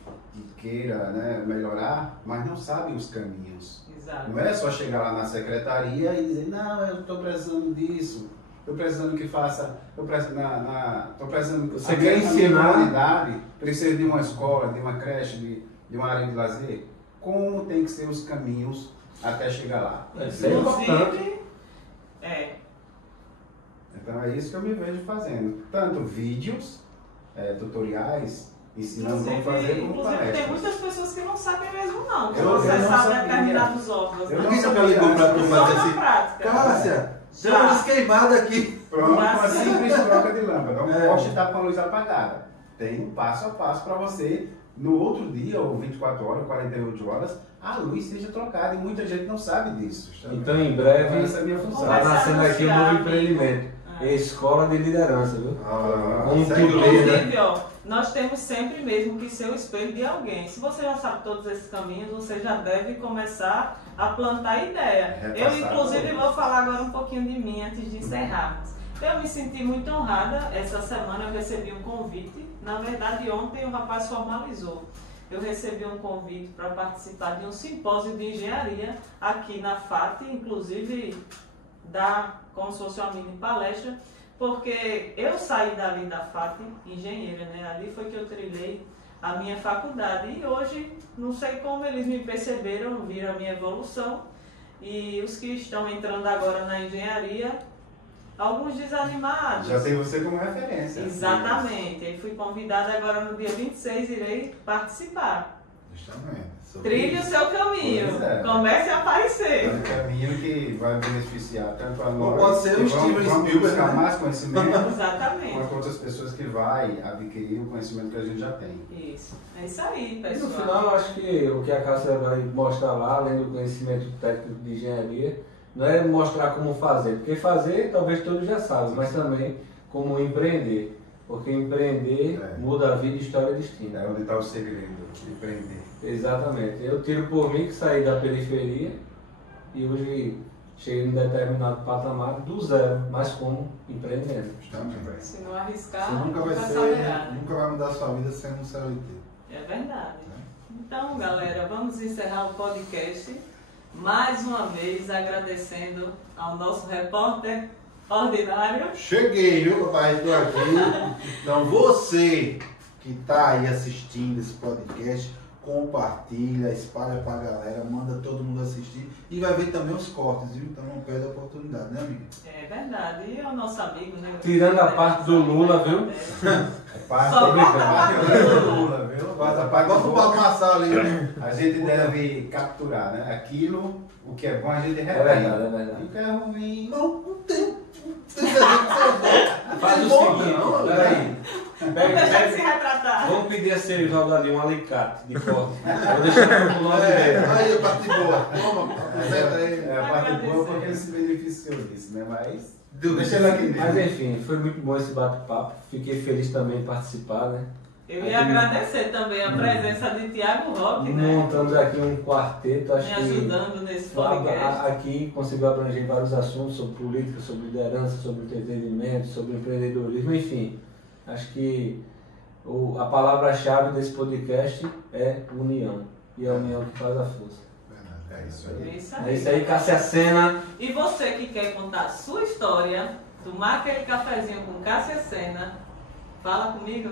queira, né, melhorar, mas não sabem os caminhos. Exato. Não é só chegar lá na secretaria e dizer, não, eu estou precisando disso, estou precisando que faça, estou precisando que você quer ensinar, a comunidade precisa de uma escola, de uma creche, de uma área de lazer. Como tem que ser os caminhos até chegar lá? Isso é importante. Então é isso que eu me vejo fazendo. Tanto vídeos, tutoriais, ensinando como fazer, como palestras. Tem muitas pessoas que não sabem mesmo não, que eu você não sabe sabia. determinados órgãos. Eu Por que você ligou pra tu fazer assim? Prática. Cássia, deu umas queimadas aqui. Pronto, uma simples troca de lâmpada. Não pode estar com a luz apagada. Tem um passo a passo para você no outro dia, ou 24 horas, ou 48 horas, a luz seja trocada. E muita gente não sabe disso. Então, em breve, essa é a minha função. está nascendo aqui um novo empreendimento. É Escola de Liderança, viu? Inclusive, ó, nós temos sempre mesmo que ser o espelho de alguém. Se você já sabe todos esses caminhos, você já deve começar a plantar ideia. Eu, inclusive, vou falar agora um pouquinho de mim antes de encerrarmos. Eu me senti muito honrada. Essa semana eu recebi um convite. Na verdade, ontem o rapaz formalizou. Eu recebi um convite para participar de um simpósio de engenharia aqui na FAT, inclusive como se fosse uma mini palestra, porque eu saí dali da FAT, engenheira, né? Ali foi que eu trilhei a minha faculdade e hoje, não sei como eles me perceberam, viram a minha evolução e os que estão entrando agora na engenharia, alguns desanimados. Já tem você como referência. Exatamente. Aí fui convidada agora no dia 26, irei participar. Justamente. Trilhe o seu caminho. Comece a aparecer. É um caminho que vai beneficiar tanto a nós. Pode ser o Steven Spielberg, buscar mais conhecimento. Exatamente. Quanto outras pessoas que vai adquirir o conhecimento que a gente já tem. Isso. É isso aí, E pessoal. no final, eu acho que o que a Cássia vai mostrar lá, além do conhecimento técnico de engenharia, não é mostrar como fazer, porque fazer talvez todos já sabem, mas também como empreender. Porque empreender muda a vida, história e destino. É onde está o segredo, empreender. Exatamente. Eu tiro por mim que saí da periferia e hoje cheguei em um determinado patamar do zero, mas como empreendendo. Justamente. Se não arriscar, Você nunca vai saberá. nunca vai mudar a sua vida sendo um CLT. É verdade. Então, galera, vamos encerrar o podcast. Mais uma vez agradecendo ao nosso repórter ordinário. Cheguei, viu, papai? Estou aqui. Então, você que está aí assistindo esse podcast, compartilha, espalha pra galera, manda todo mundo assistir e vai ver também os cortes, viu? Então não perde a oportunidade, né, amiga? É verdade. E é o nosso amigo, né? Tirando a parte do Lula, viu? Só corta a parte do Lula, viu? Bota o Paulo Massal ali. A gente deve capturar, né? Aquilo, o que é bom a gente retém. É verdade, é verdade. O que é ruim. Não tem. Faz o seguinte, peraí. Deixa ele se retratar. Vamos pedir a Serivaldo ali um alicate de corte. Vou deixar pro nome dele. Aí, a parte boa. Toma, apresenta aí. É a parte boa porque ele se beneficiou disso, né? Mas deixa ele aqui Mas dentro. enfim, foi muito bom esse bate-papo. Fiquei feliz também em participar, né? Eu ia agradecer também a presença de Tiago Roque, né? Montamos aqui um quarteto, acho Me que ajudando nesse podcast. aqui conseguiu abranger vários assuntos sobre política, sobre liderança, sobre entretenimento, sobre empreendedorismo, enfim. Acho que a palavra-chave desse podcast é união. E é a união que faz a força. É isso aí. É isso aí, Cássia Sena. E você que quer contar a sua história, tomar aquele cafezinho com Cássia Sena, fala comigo.